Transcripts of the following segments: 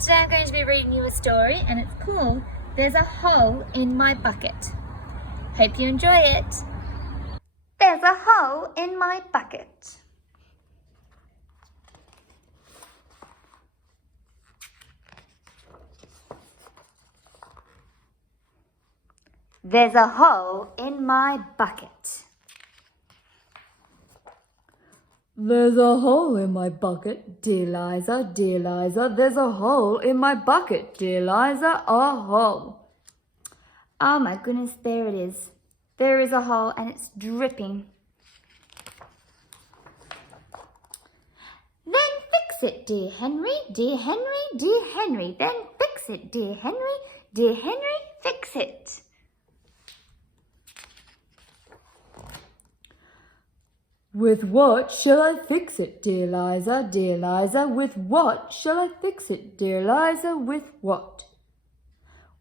Today I'm going to be reading you a story and it's called There's a Hole in My Bucket. Hope you enjoy it. There's a hole in my bucket. There's a hole in my bucket. There's a hole in my bucket, dear Liza, dear Liza. There's a hole in my bucket, dear Liza, a hole. Oh my goodness, there it is. There is a hole and it's dripping. Then fix it, dear Henry, dear Henry, dear Henry. Then fix it, dear Henry, dear Henry, fix it. With what shall I fix it, dear Liza, dear Liza? With what shall I fix it, dear Liza? With what?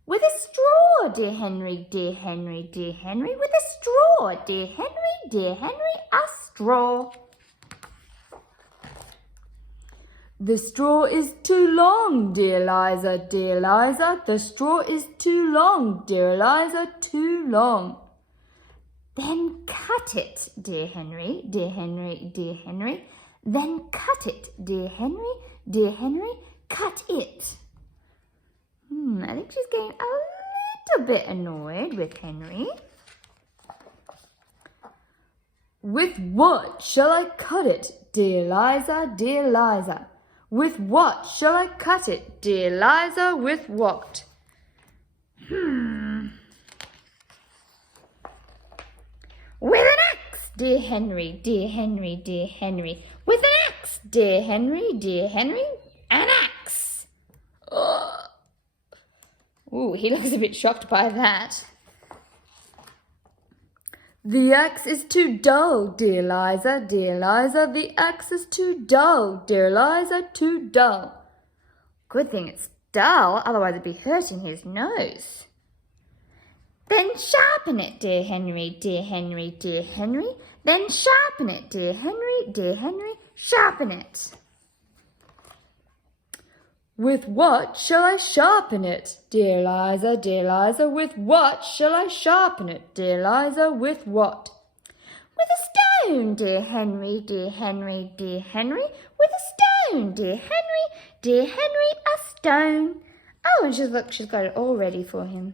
With a straw, dear Henry, dear Henry, dear Henry. With a straw, dear Henry, dear Henry, a straw. The straw is too long, dear Liza, dear Liza. The straw is too long, dear Liza, too long. Then cut it, dear Henry, dear Henry, dear Henry. Then cut it, dear Henry, dear Henry, cut it. I think she's getting a little bit annoyed with Henry. With what shall I cut it, dear Liza, dear Liza? With what shall I cut it, dear Liza? With what? With an axe, dear Henry, dear Henry, dear Henry. With an axe, dear Henry, dear Henry, an axe. Ooh, he looks a bit shocked by that. The axe is too dull, dear Liza, dear Liza. The axe is too dull, dear Liza, too dull. Good thing it's dull, otherwise it'd be hurting his nose. Then sharpen it, dear Henry, dear Henry, dear Henry. Then sharpen it, dear Henry, dear Henry, sharpen it. With what shall I sharpen it, dear Liza, dear Liza? With what shall I sharpen it, dear Liza? With what? With a stone, dear Henry, dear Henry, dear Henry. With a stone, dear Henry, dear Henry, a stone. Oh, and she's got it all ready for him.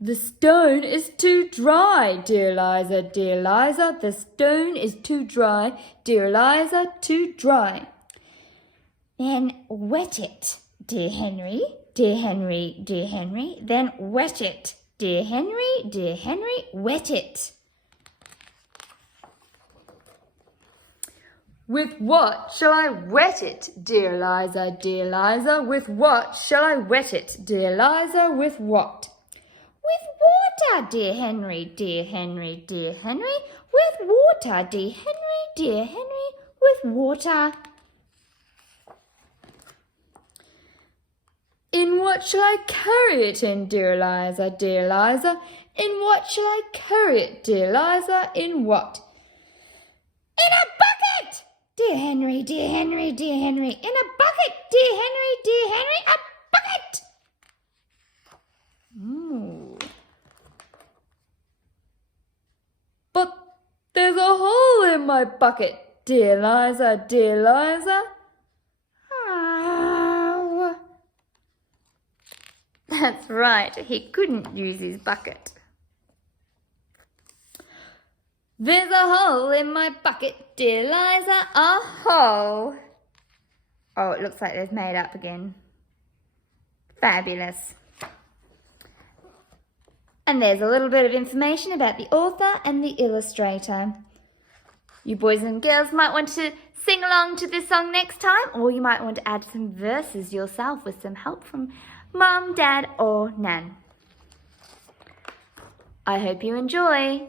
The stone is too dry, dear Liza, dear Liza. The stone is too dry, dear Liza, too dry. Then wet it, dear Henry, dear Henry, dear Henry. Then wet it, dear Henry, dear Henry, wet it. With what shall I wet it, dear Liza, dear Liza? With what shall I wet it, dear Liza? With what? With water, dear Henry, dear Henry, dear Henry. With water, dear Henry, dear Henry. With water. In what shall I carry it in, dear Liza, dear Liza? In what shall I carry it, dear Liza? In what? In a bucket, dear Henry, dear Henry, dear Henry. In a bucket, dear Henry, dear Henry, a bucket. But there's a hole in my bucket, dear Liza, dear Liza. Oh. That's right, he couldn't use his bucket. There's a hole in my bucket, dear Liza, a hole. Oh, it looks like they've made up again. Fabulous. And there's a little bit of information about the author and the illustrator. You boys and girls might want to sing along to this song next time, or you might want to add some verses yourself with some help from Mum, Dad, or Nan. I hope you enjoy.